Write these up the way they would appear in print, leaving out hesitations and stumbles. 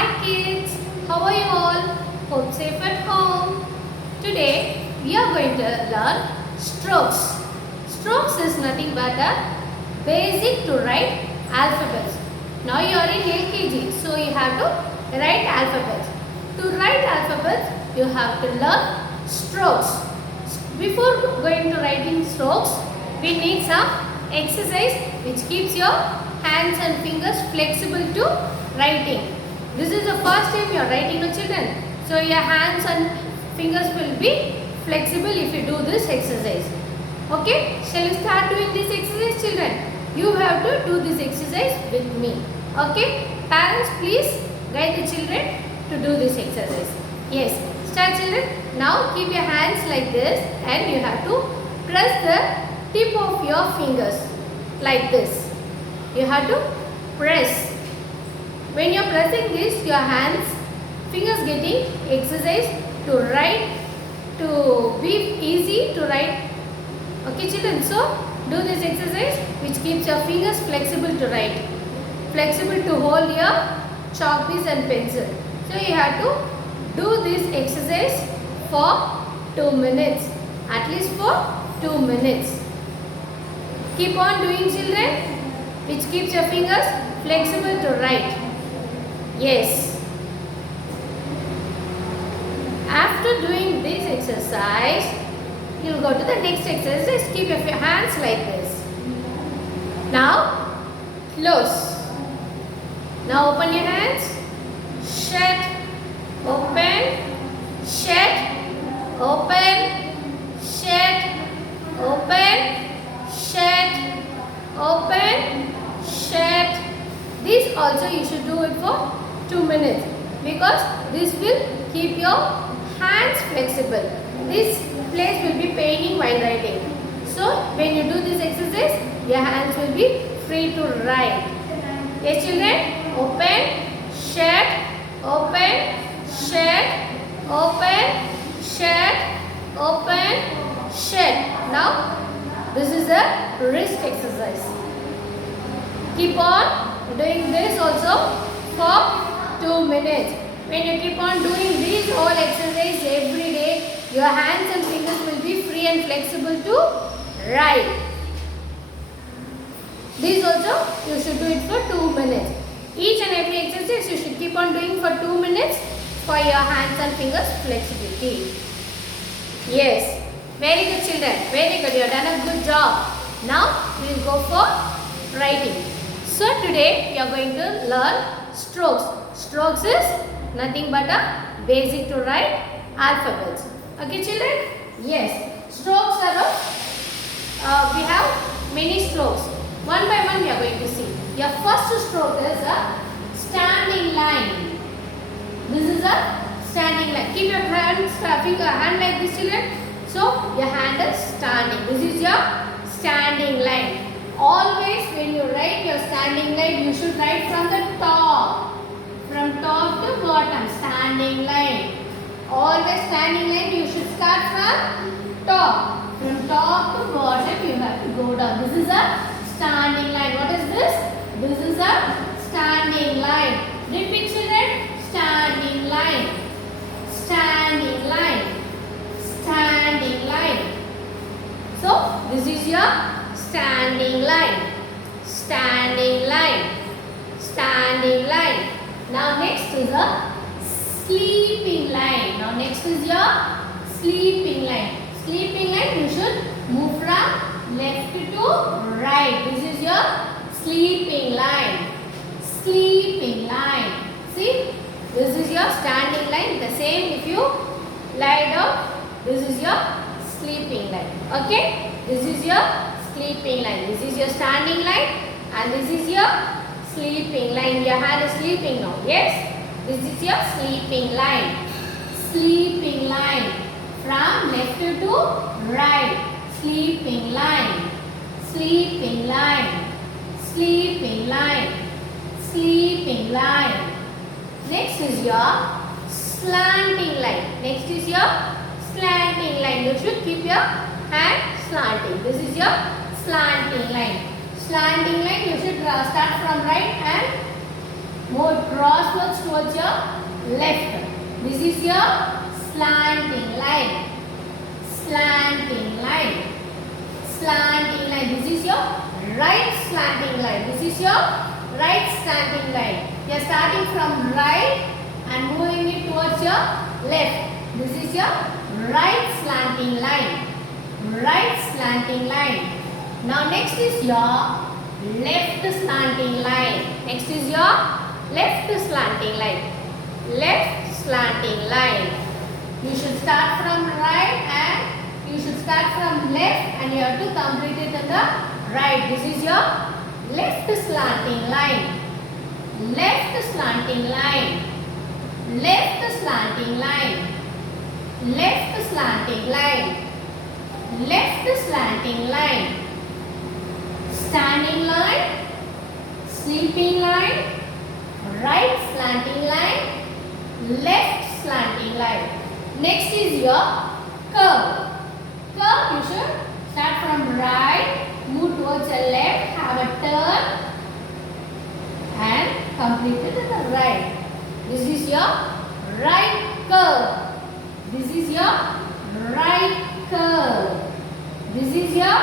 Hi kids, how are you all? Hope safe at home. Today we are going to learn strokes. Strokes is nothing but a basic to write alphabets. Now you are in LKG, so you have to write alphabets. To write alphabets, you have to learn strokes. Before going to writing strokes, we need some exercise which keeps your hands and fingers flexible to writing. This is the first time you are writing to children. So your hands and fingers will be flexible if you do this exercise. Okay? Shall we start doing this exercise, children? You have to do this exercise with me. Okay? Parents, please guide the children to do this exercise. Yes. Start, children. Now keep your hands like this and you have to press the tip of your fingers like this. You have to press. When you are pressing this, your hands, fingers getting exercise to write, to be easy to write. Okay children, so do this exercise which keeps your fingers flexible to write. Flexible to hold your chalk piece and pencil. So you have to do this exercise for 2 minutes. At least for 2 minutes. Keep on doing children, which keeps your fingers flexible to write. Yes. After doing this exercise, you will go to the next exercise. Keep your hands like this. Now, close. Now open your hands. Shut. Open. Shut. Open. Shut. Open. Shut. Open. Shut. This also you should do it for 2 minutes because this will keep your hands flexible. This place will be paining while writing. So when you do this exercise, your hands will be free to write. Yes children, open, shut, open, shut, open, shut, open, shut. Now this is a wrist exercise. Keep on doing this also for 2 minutes. When you keep on doing this whole exercise every day, your hands and fingers will be free and flexible to write. This also you should do it for 2 minutes. Each and every exercise you should keep on doing for 2 minutes for your hands and fingers flexibility. Yes, very good children, very good. You have done a good job. Now we will go for writing. So today we are going to learn strokes. Strokes is nothing but a basic to write alphabets. Okay children? Yes. Strokes are we have many strokes. One by one we are going to see. Your first stroke is a standing line. This is a standing line. Keep your hand like this children. So your hand is standing. This is your standing line. Always when you write your standing line, you should write from the top. From top to bottom, standing line. Always standing line, you should start from top. From top to bottom, you have to go down. This is a standing line. What is this? This is a standing line. Repeat children. Standing line. Standing line. Standing line. So, this is your standing line. Standing line. Standing line. Now next is a sleeping line. Now next is your sleeping line. Sleeping line you should move from left to right. This is your sleeping line. Sleeping line. See? This is your standing line. The same if you lie down. This is your sleeping line. Okay? This is your sleeping line. This is your standing line and this is your sleeping line. Your hand is sleeping now. Yes? This is your sleeping line. Sleeping line. From left to right. Sleeping line. Sleeping line. Sleeping line. Sleeping line. Next is your slanting line. Next is your slanting line. You should keep your hand slanting. This is your slanting line. Slanting line you should start from right and Move crosswards towards your left. This is your slanting line. Slanting line. Slanting line. This is your right slanting line. This is your right slanting line. You are starting from right and moving it towards your left. This is your right slanting line. Right slanting line. Now next is your left slanting line. Next is your left slanting line. Left slanting line. You should start from right and you should start from left and you have to complete it in the right. This is your left slanting line. Left slanting line. Left slanting line. Left slanting line. Left slanting line. Standing line. Sleeping line. Right slanting line. Left slanting line. Next is your curve. Curve, you should start from right, move towards the left, have a turn and complete it to the right. This is your right curve. This is your right curve. This is your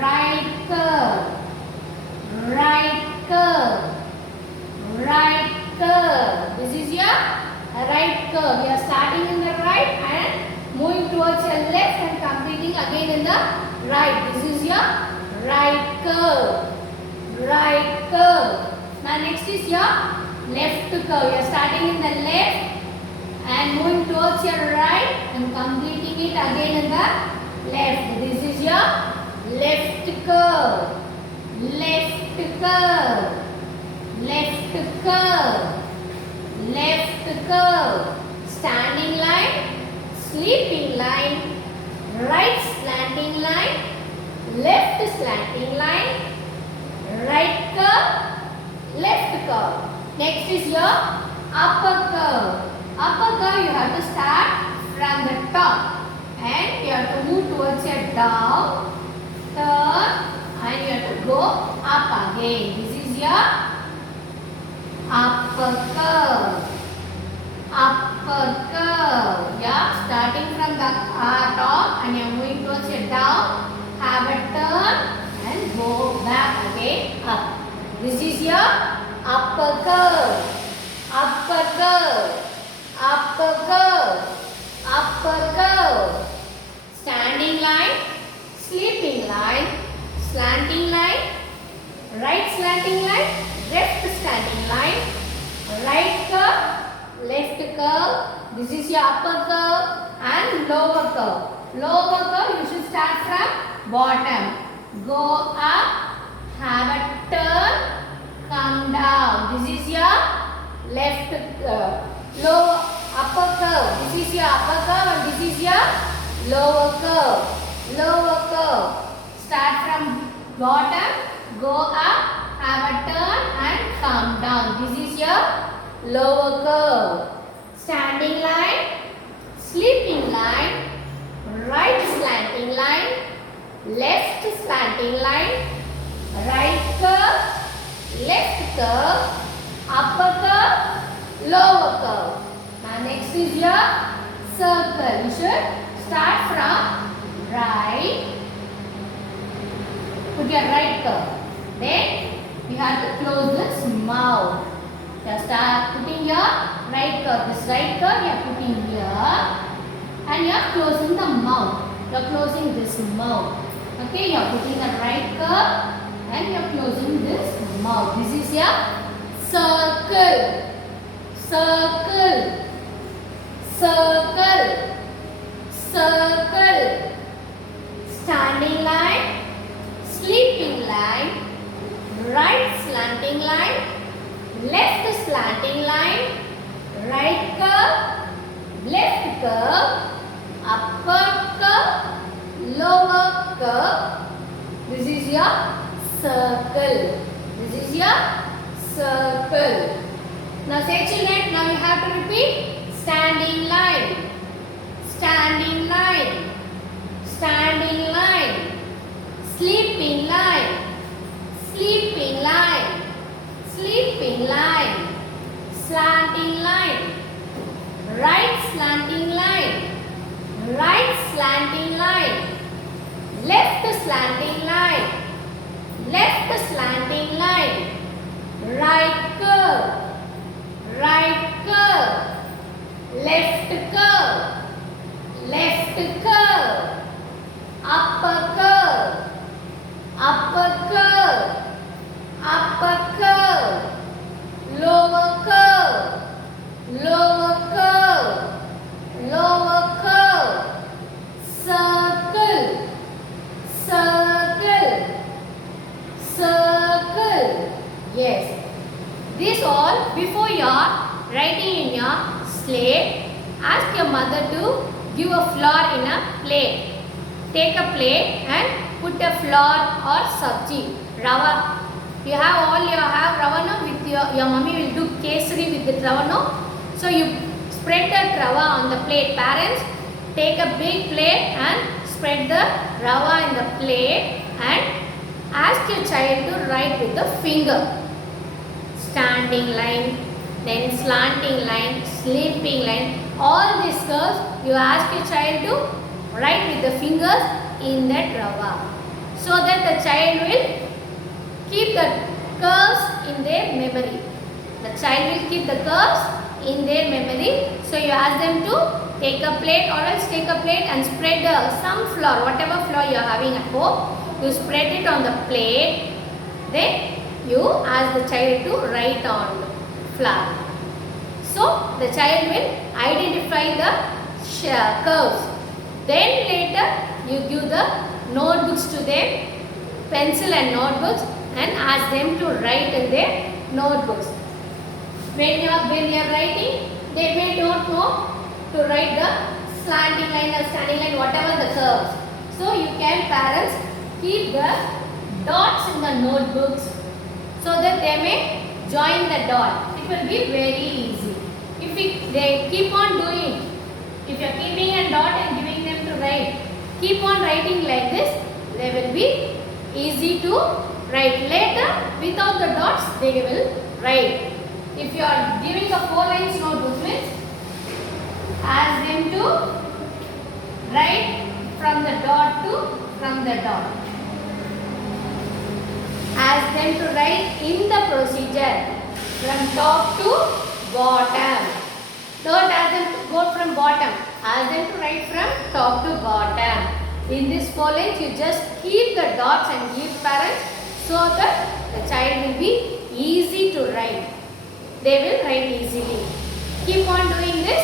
right curve. Right curve. Right curve. This is your right curve. You are starting in the right and moving towards your left and completing again in the right. This is your right curve. Right curve. Now next is your left curve. You are starting in the left and moving towards your right and completing it again in the left. This is your left curve. Left curve. Left curve. Left curve. Standing line. Sleeping line. Right slanting line. Left slanting line. Right curve. Left curve. Next is your upper curve. Upper curve you have to start from the top and you have to move towards your down, turn and you have to go up again. This is your upper curve. Upper curve. Yeah, starting from the top and you are moving towards your down, have a turn and go back again up. This is your upper curve. Upper curve. Upper curve. Upper curve. Standing line, sleeping line, slanting line, right slanting line, left slanting line, right curve, left curve. This is your upper curve and lower curve. Lower curve you should start from bottom. Go up, have a turn, come down. This is your left lower upper curve. This is your upper curve and this is your lower curve. Lower curve. Start from bottom, go up, have a turn and come down. This is your lower curve. Standing line, sleeping line, right slanting line, left slanting line, right curve, left curve, upper curve, lower curve. Now next is your circle. You should start from right, put your right curve. Then you have to close this mouth. You start putting your right curve. This right curve you are putting here and you are closing the mouth. You are closing this mouth. Okay, you are putting the right curve and you are closing this mouth. This is your circle. Circle. Circle. Circle. Standing line, sleeping line, right slanting line, left slanting line, right curve, left curve, upper curve, lower curve. This is your circle. This is your circle. Now say children, now you have to repeat standing line, standing line, standing line, sleeping line, sleeping line, sleeping line, slanting line, right slanting line, right slanting line, left slanting line, left slanting line, right curve, left curve, left curve, upper curve, upper curve, upper curve, lower curve, lower curve, lower curve, circle, circle, circle. Yes. This all before you are writing in your slate. Ask your mother to give a flour in a plate. Take a plate and put a flour or sabji, rava. You have rava no, with your mummy will do kesari with the rava no. So you spread that rava on the plate. Parents, take a big plate and spread the rava in the plate and ask your child to write with the finger. Standing line, then slanting line, sleeping line. All these curves you ask your child to write with the fingers in that rava, so that the child will keep the curves in their memory. The child will keep the curves in their memory. So you ask them to take a plate, or else take a plate and spread some flour, whatever flour you are having at home. You spread it on the plate. Then you ask the child to write on the flour. So the child will identify the curves. Then later you give the notebooks to them, pencil and notebooks, and ask them to write in their notebooks. When you are writing, they may not know to write the slanting line or standing line, whatever the curves. So you can, parents, keep the dots in the notebooks so that they may join the dot. It will be very easy. If they keep on doing, if you are keeping a dot and giving them to write, keep on writing like this, they will be easy to write. Later, without the dots, they will write. If you are giving a 4 lines notebook, means ask them to write from the dot to from the dot. Ask them to write in the procedure from top to bottom. Don't ask them to go from bottom. Ask them to write from top to bottom. In this 4 lines, you just keep the dots and give parents, so that the child will be easy to write. They will write easily. Keep on doing this.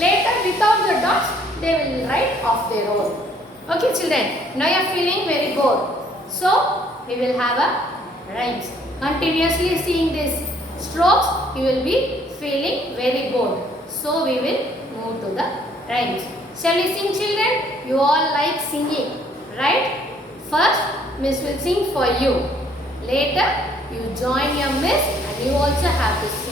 Later, without the dots, they will write of their own. Okay, children. Now you are feeling very bored. So we will have a rhymes. Continuously seeing these strokes, you will be feeling very bored. So we will move to the rhymes. Shall we sing, children? You all like singing, right? First, Miss will sing for you. Later, you join your Miss and you also have to sing.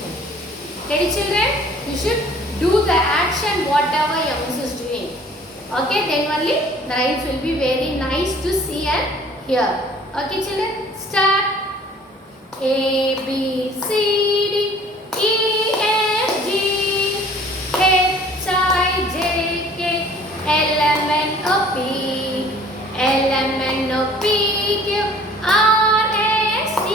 Ready, children? You should do the action whatever your Miss is doing. Okay, then only the rhymes will be very nice to see and hear. Okay, children? Start. A, B, C, D, E, F, G, H, I, J, K, L, M, N, O, P, L, M, N, O, P, Q, R, S, T,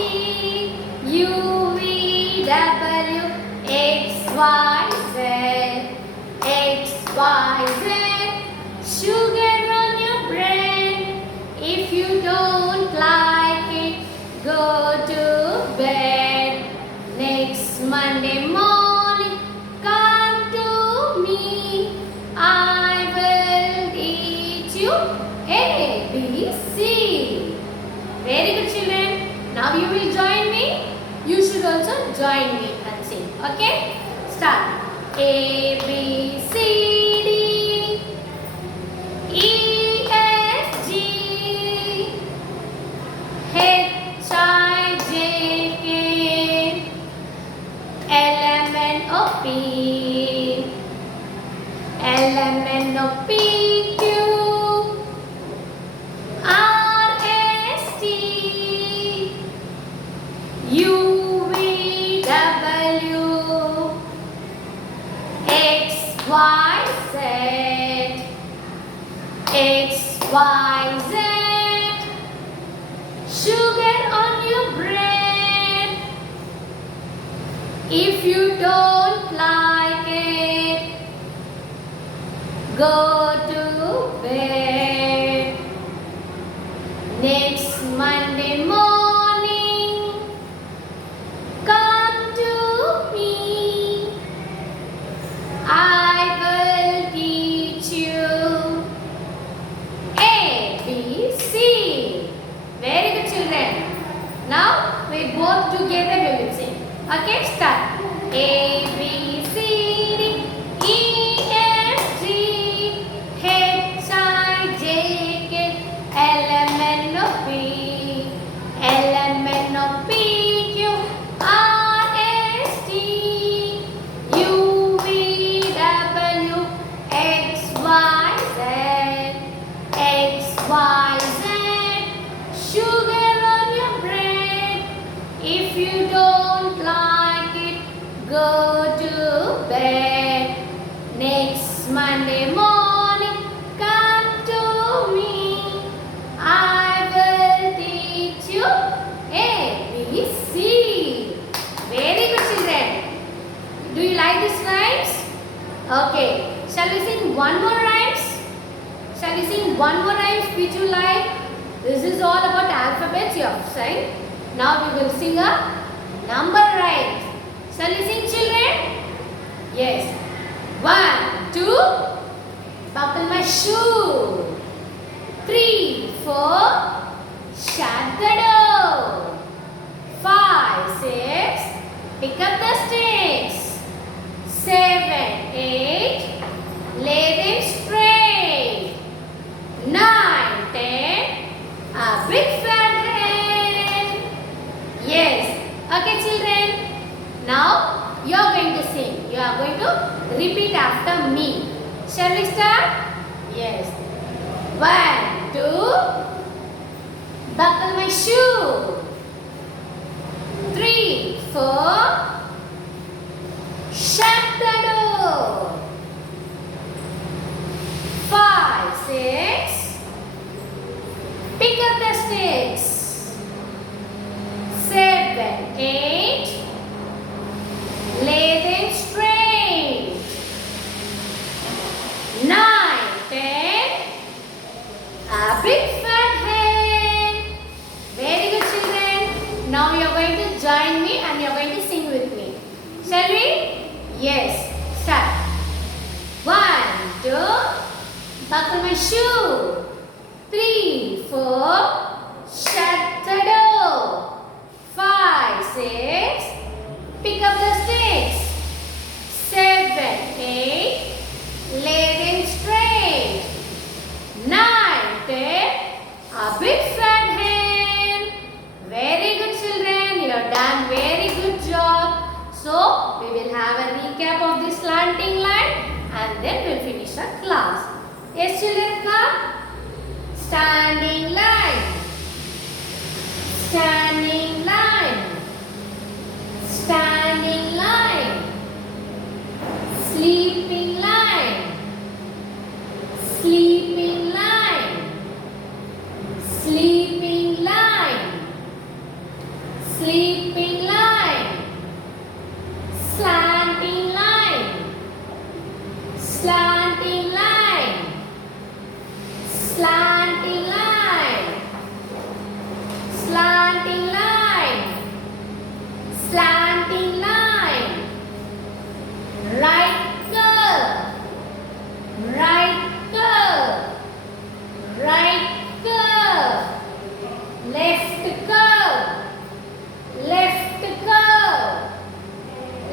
U, V, W, X, Y, Z, X, Y, Z. Sugar on your brain. If you don't like it, go to bed. Next Monday morning, come to me. I will teach you A, B, C. Very good, children. Now you will join me. You should also join me and sing. Okay? Start. A, B, C, D, E, F, G, H, I, J, K, L, M, N, O, P, L, M, N, O, P, Q, R, S, T, U, V, W, Y, Z. X, Y, Z. Sugar on your bread. If you don't like it, go to bed. Next Monday morning, come to me. I will teach you A, B, C. Very good, children. Now we both together we will sing. Okay, start. A, B, C, D, E, F, G, H, I, J, K, L, M, N, O, P, L, M, N, O, P, Q, R, S, T, U, V, W, X, Y, Z, X, Y, Z. Sugar on your bread. If you don't like it, go to bed. Next Monday morning, come to me. I will teach you A, B, C. Very good, children. Do you like these rhymes? Okay. Shall we sing one more rhymes? Shall we sing one more rhymes which you like? This is all about alphabets you have sang. Now we will sing a number rhymes. Shall we sing, children? Yes. 1, 2. Buckle my shoe. 3, 4. Shut the door. 5, 6. Pick up the sticks. 7, 8. Lay them straight. 9, 10. A big fat hen. Yes. Okay, children. Now you are going to sing. You are going to repeat after me. Shall we start? Yes. 1, 2. Buckle my shoe. 3, 4. Shut the door. 5, 6. Pick up the sticks. 7, 8. Lay them straight. 9, 10. A big fat hen. Very good, children. Now you are going to join me and you are going to sing with me. Shall we? Yes. Start. 1, 2. Buckle my shoe. 3, 4. Shut the door. 5, 6. Pick up the sticks. 7, 8. Lay them straight. 9, 10. A big fat hen. Very good, children. You have done very good job. So we will have a recap of this slanting line and then we will finish our class. Yes, children, come. Standing line. Standing line. Standing line. Sleeping line. Sleeping line. Sleeping line. Sleeping line. Slanting line. Slanting line. Slanting line. Slanting line. Slanting line. Right curve. Right curve. Right curve. Left curve. Left curve.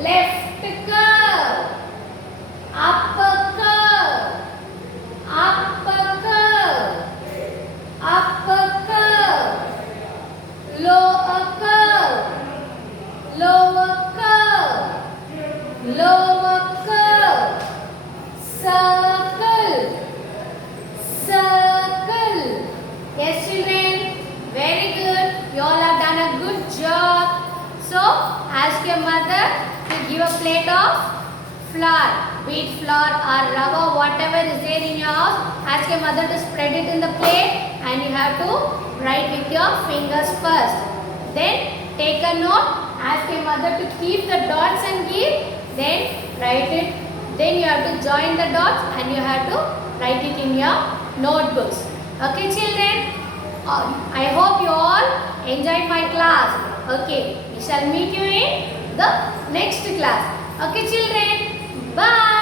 Left curve. Upper curve. Upper curve. Upper curve. Lower curve. Lower curve. Lower curve. Circle. Circle. Yes, children. Very good. You all have done a good job. So, ask your mother to give a plate of flour, wheat flour or rava, whatever is there in your house, ask your mother to spread it in the plate and you have to write with your fingers first. Then take a note, ask your mother to keep the dots and give, then write it. Then you have to join the dots and you have to write it in your notebooks. Okay children, I hope you all enjoyed my class. Okay, we shall meet you in the next class. Okay children, bye.